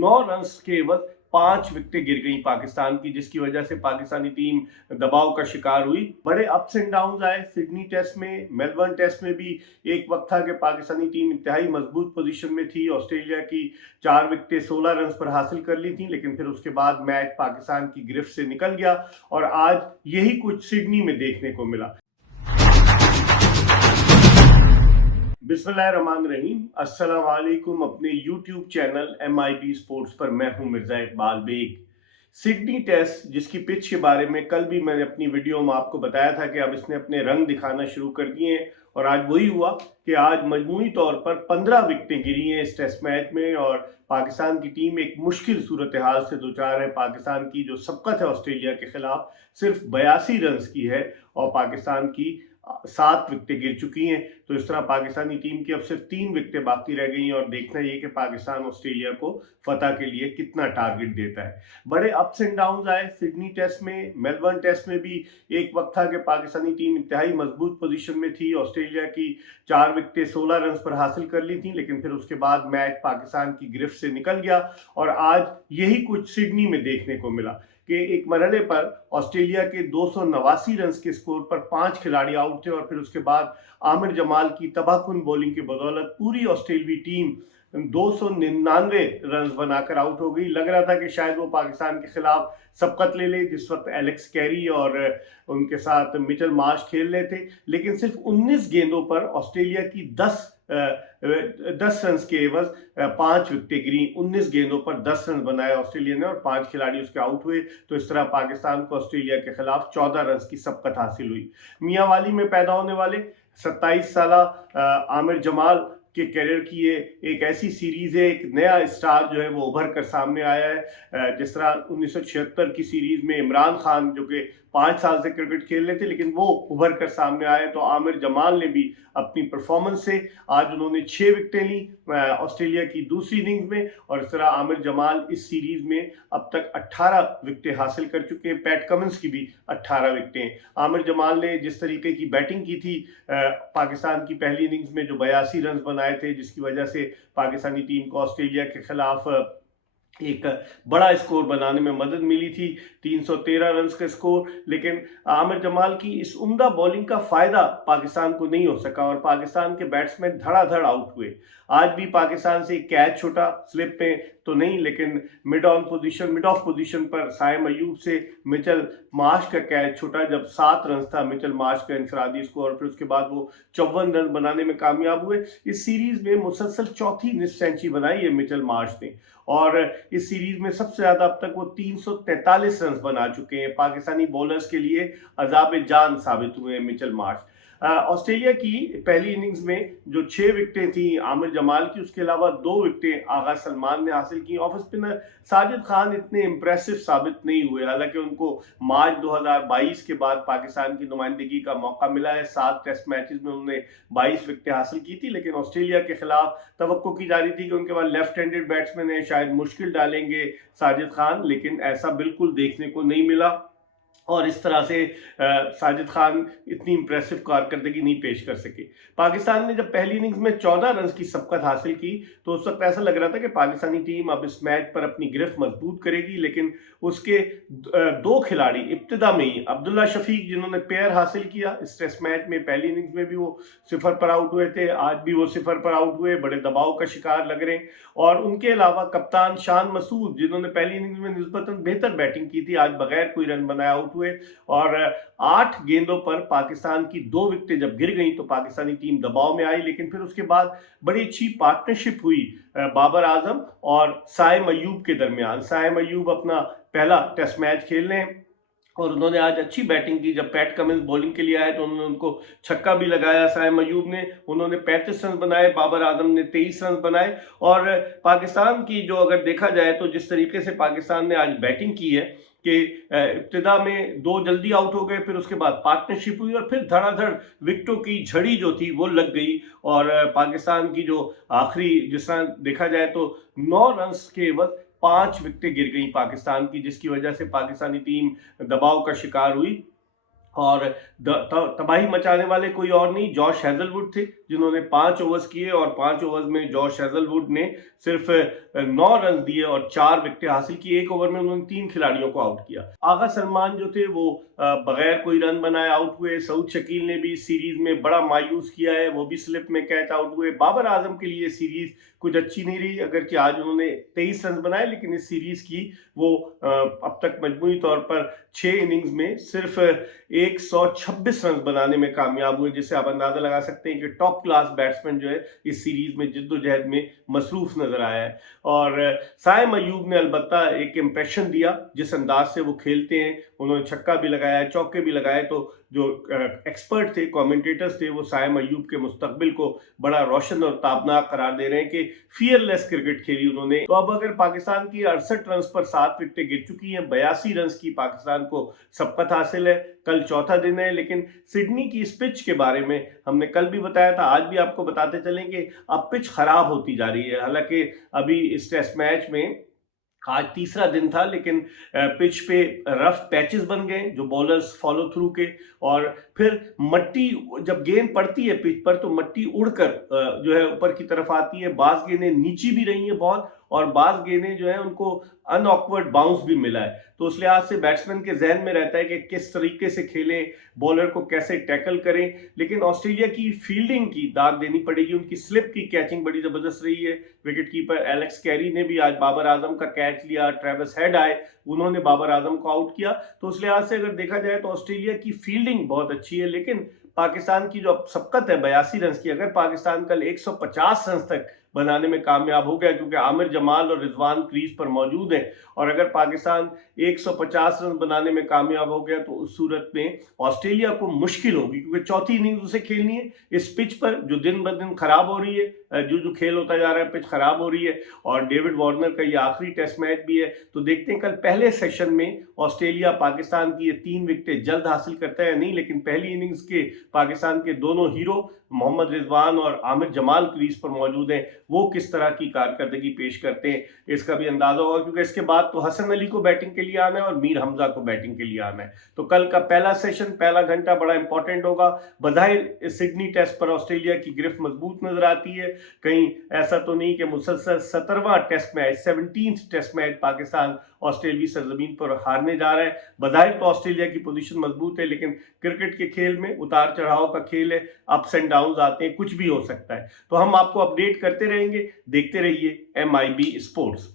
9 run के एवज 5 विकेटें गिर गई पाकिस्तान की, जिसकी वजह से पाकिस्तानी टीम दबाव का शिकार हुई। बड़े अप्स एंड डाउन आए सिडनी टेस्ट में, मेलबर्न टेस्ट में भी एक वक्त था कि पाकिस्तानी टीम इंतहाई मजबूत पोजीशन में थी। ऑस्ट्रेलिया की 4 विकेटें 16 रन पर हासिल कर ली थी, लेकिन फिर उसके बाद मैच पाकिस्तान की गिरफ्त से निकल गया और आज यही कुछ सिडनी में देखने को मिला। बिस्मिल्लाहिर्रहमानिर्रहीम, अस्सलाम वालेकुम। अपने YouTube चैनल MIB स्पोर्ट्स पर मैं हूं मिर्जा इकबाल बेग। सिडनी टेस्ट जिसकी पिच के बारे में कल भी मैंने अपनी वीडियो में आपको बताया था कि अब इसने अपने रंग दिखाना शुरू कर दिए हैं, और आज वही हुआ कि आज मजमूई तौर पर 15 विकेटें गिरी हैं इस टेस्ट मैच में, और पाकिस्तान की टीम एक मुश्किल सूरत हाल से दो चार है। पाकिस्तान की जो सबकत है ऑस्ट्रेलिया के खिलाफ सिर्फ 82 रन की है और पाकिस्तान की 7 विकेटें गिर चुकी हैं। तो इस तरह पाकिस्तानी टीम की अब सिर्फ 3 विकेटें बाकी रह गई हैं, और देखना ये कि पाकिस्तान ऑस्ट्रेलिया को फतह के लिए कितना टारगेट देता है। बड़े अप्स एंड डाउन आए सिडनी टेस्ट में, मेलबर्न टेस्ट में भी एक वक्त था कि पाकिस्तानी टीम इंतहाई मजबूत पोजीशन में थी। ऑस्ट्रेलिया की 4 विकेटें 16 रन पर हासिल कर ली थी, लेकिन फिर उसके बाद मैच पाकिस्तान की गिरफ्त से निकल गया और आज यही कुछ सिडनी में देखने को मिला कि एक मरहले पर ऑस्ट्रेलिया के 289 रन के स्कोर पर 5 खिलाड़ी आउट थे, और फिर उसके बाद आमिर जमाल की तबाहकुन बॉलिंग की बदौलत पूरी ऑस्ट्रेलवी टीम 299 रन बनाकर आउट हो गई। लग रहा था कि शायद वो पाकिस्तान के खिलाफ सबकत ले ले, जिस वक्त एलेक्स कैरी और उनके साथ मिचेल मार्श खेल रहे थे, लेकिन सिर्फ 19 गेंदों पर ऑस्ट्रेलिया की 10 रन के एवज 5 विकेटें गिरी। 19 गेंदों पर 10 रन बनाए ऑस्ट्रेलिया ने और 5 खिलाड़ी उसके आउट हुए। तो इस तरह पाकिस्तान को ऑस्ट्रेलिया के खिलाफ 14 रन की सबकत हासिल हुई। मियांवाली में पैदा होने वाले 27 साल आमिर जमाल के करियर की ये एक ऐसी सीरीज है, एक नया स्टार जो है वो उभर कर सामने आया है। जिस तरह 1976 की सीरीज में इमरान खान जो कि 5 साल से क्रिकेट खेल रहे थे, लेकिन वो उभर कर सामने आए, तो आमिर जमाल ने भी अपनी परफॉर्मेंस से आज उन्होंने 6 विकेटें ली ऑस्ट्रेलिया की दूसरी इनिंग्स में, और इस तरह आमिर जमाल इस सीरीज में अब तक 18 विकेटें हासिल कर चुके हैं। पैट कमिंस की भी 18 विकेटें। आमिर जमाल ने जिस तरीके की बैटिंग की थी पाकिस्तान की पहली इनिंग्स में, जो 82 रन बनाए थे, जिसकी वजह से पाकिस्तानी टीम को ऑस्ट्रेलिया के खिलाफ एक बड़ा स्कोर बनाने में मदद मिली थी, 313 रन का स्कोर। लेकिन आमिर जमाल की इस उम्दा बॉलिंग का फायदा पाकिस्तान को नहीं हो सका और पाकिस्तान के बैट्समैन धड़ाधड़ आउट हुए। आज भी पाकिस्तान से कैच छूटा, स्लिप पे तो नहीं, लेकिन मिड ऑफ पोजीशन पर साइम अयूब से मिचेल मार्श का कैच छूटा, जब 7 रन था मिचेल मार्श का इंफरादी स्कोर, और फिर उसके बाद वो 54 रन बनाने में कामयाब हुए। इस सीरीज में मुसलसल चौथी निस्फ सेंचुरी बनाई है मिचेल मार्श ने, और इस सीरीज में सबसे ज्यादा अब तक वो 343 रन बना चुके हैं। पाकिस्तानी बॉलर्स के लिए अजाब जान साबित हुए हैं मिचेल मार्श। ऑस्ट्रेलिया की पहली इनिंग्स में जो 6 विकेटें थी आमिर जमाल की, उसके अलावा 2 विकेटें आगा सलमान ने हासिल की। ऑफ स्पिनर साजिद खान इतने इंप्रेसिव साबित नहीं हुए, हालांकि उनको मार्च 2022 के बाद पाकिस्तान की नुमाइंदगी का मौका मिला है। 7 टेस्ट मैचेस में उन्होंने 22 विकेटें हासिल की थी, लेकिन ऑस्ट्रेलिया के खिलाफ तवक्को की जा रही थी कि उनके बाद लेफ्ट हैंडेड बैट्समैन है, शायद मुश्किल डालेंगे साजिद खान, लेकिन ऐसा बिल्कुल देखने को नहीं मिला, और इस तरह से साजिद खान इतनी इंप्रेसिव कारकर्दगी नहीं पेश कर सके। पाकिस्तान ने जब पहली इनिंग्स में 14 रन की सबकत हासिल की, तो उस वक्त ऐसा लग रहा था कि पाकिस्तानी टीम अब इस मैच पर अपनी गिरफ्त मजबूत करेगी, लेकिन उसके 2 खिलाड़ी इब्तिदा में ही, अब्दुल्ला शफीक जिन्होंने पेयर हासिल किया इस टेस्ट मैच में, पहली इनिंग्स में भी वो 0 पर आउट हुए थे, आज भी वो 0 पर आउट हुए, बड़े दबाव का शिकार लग रहे हैं। और उनके अलावा कप्तान शान मसूद जिन्होंने पहली इनिंग्स में निस्बतन बेहतर बैटिंग की थी, आज बगैर कोई रन बनाए आउट हुए, और 8 गेंदों पर पाकिस्तान की 2 विकेटें जब गिर गई तो पाकिस्तानी टीम दबाव में आई। लेकिन फिर उसके बाद बड़ी अच्छी पार्टनरशिप हुई बाबर आजम और साइम अयूब के दरमियान। साइम अयूब अपना पहला टेस्ट मैच खेल रहे हैं और उन्होंने आज अच्छी बैटिंग की। जब पैट कमिंस बॉलिंग के लिए आए तो उन्होंने उनको छक्का भी लगाया साइम अयूब ने, उन्होंने 35 रन बनाए, बाबर आजम ने 23 रन बनाए। और पाकिस्तान की जो अगर देखा जाए तो जिस तरीके से पाकिस्तान ने आज बैटिंग की है कि इब्तिदा में 2 जल्दी आउट हो गए, फिर उसके बाद पार्टनरशिप हुई और फिर धड़ाधड़ विकेटों की झड़ी जो थी वो लग गई, और पाकिस्तान की जो आखिरी जिस तरह देखा जाए तो 9 रन के एवज 5 विकेटें गिर गई पाकिस्तान की, जिसकी वजह से पाकिस्तानी टीम दबाव का शिकार हुई। اور तबाही मचाने वाले कोई और नहीं, जॉश हेजलवुड थे, जिन्होंने 5 ओवर्स किए और 5 ओवर्स में जॉश हेजलवुड ने सिर्फ 9 रन दिए और 4 विकेटें हासिल की। एक ओवर में उन्होंने 3 खिलाड़ियों को आउट किया। आगा सलमान जो थे वो बगैर कोई रन बनाए आउट हुए। सऊद शकील ने भी सीरीज में बड़ा मायूस किया है, वो भी स्लिप में कैच आउट हुए। बाबर आजम के लिए सीरीज कुछ अच्छी नहीं रही, अगरचे आज उन्होंने 23 रन बनाए, लेकिन इस सीरीज की वो अब तक मजमूई तौर पर 6 इनिंग्स में सिर्फ 126 रन बनाने में कामयाब हुए, जिससे आप अंदाजा लगा सकते हैं कि टॉप क्लास बैट्समैन जो है इस सीरीज में जिद्दोजहद में मसरूफ नजर आया है। और साइम अयूब ने अलबत्ता एक इम्प्रेशन दिया, जिस अंदाज से वो खेलते हैं। उन्होंने छक्का भी लगाया, चौके भी लगाए, तो जो एक्सपर्ट थे, कमेंटेटर्स थे, वो साइम अयूब के मुस्तकबिल को बड़ा रोशन और ताबनाक करार दे रहे हैं कि फियरलेस क्रिकेट खेली उन्होंने। तो अब अगर पाकिस्तान की 68 रन पर 7 विकेटें गिर चुकी हैं, 82 रन की पाकिस्तान को सबकत हासिल है। कल चौथा दिन है, लेकिन सिडनी की इस पिच के बारे में हमने कल भी बताया था, आज भी आपको बताते चलेंगे, अब पिच खराब होती जा रही है। हालांकि अभी इस टेस्ट मैच में आज तीसरा दिन था, लेकिन पिच पे रफ पैचेस बन गए जो बॉलर्स फॉलो थ्रू के, और फिर मट्टी जब गेंद पड़ती है पिच पर तो मट्टी उड़कर जो है ऊपर की तरफ आती है। बाज गेंदें नीची भी रही हैं बहुत, और बाज गेंदें जो है उनको अनऑकवर्ड बाउंस भी मिला है। तो उस लिहाज से बैट्समैन के जहन में रहता है कि किस तरीके से खेलें, बॉलर को कैसे टैकल करें। लेकिन ऑस्ट्रेलिया की फील्डिंग की दाद देनी पड़ेगी, उनकी स्लिप की कैचिंग बड़ी जबरदस्त रही है। विकेट कीपर एलेक्स कैरी ने भी आज बाबर आजम का कैच लिया, ट्रेविस हेड आए, उन्होंने बाबर आजम को आउट किया। तो उस लिहाज से अगर देखा जाए तो ऑस्ट्रेलिया की फील्डिंग बहुत अच्छी है, लेकिन पाकिस्तान की जो सबकत है 82 रन की, अगर पाकिस्तान कल 150 रन तक बनाने में कामयाब हो गया, क्योंकि आमिर जमाल और रिजवान क्रीज पर मौजूद हैं, और अगर पाकिस्तान 150 रन बनाने में कामयाब हो गया तो उस सूरत में ऑस्ट्रेलिया को मुश्किल होगी, क्योंकि चौथी इनिंग्स उसे खेलनी है इस पिच पर जो दिन ब दिन खराब हो रही है। जो खेल होता जा रहा है पिच खराब हो रही है, और डेविड वार्नर का ये आखिरी टेस्ट मैच भी है। तो देखते हैं कल पहले सेशन में ऑस्ट्रेलिया पाकिस्तान की ये 3 विकेटें जल्द हासिल करता है या नहीं। लेकिन पहली इनिंग्स के पाकिस्तान के दोनों हीरो मोहम्मद रिजवान और आमिर जमाल क्रीज पर मौजूद हैं, वो किस तरह की कारकर्दगी पेश करते हैं इसका भी अंदाजा होगा, क्योंकि इसके बाद तो हसन अली को बैटिंग के लिए आना है और मीर हमजा को बैटिंग के लिए आना है। तो कल का पहला सेशन, पहला घंटा बड़ा इंपॉर्टेंट होगा। बधाई सिडनी टेस्ट पर ऑस्ट्रेलिया की गिरफ्त मजबूत नजर आती है। कहीं ऐसा तो नहीं कि मुसलसल 17वां test match, 17th test match Pakistan Australia सरजमीन पर हारने जा रहा है। बधाई तो ऑस्ट्रेलिया की पोजीशन मजबूत है, लेकिन क्रिकेट के खेल में उतार चढ़ाव का खेल है, अप्स एंड डाउन्स आते हैं, कुछ भी हो सकता है। तो हम आपको अपडेट करते रहेंगे, देखते रहिए MIB स्पोर्ट्स।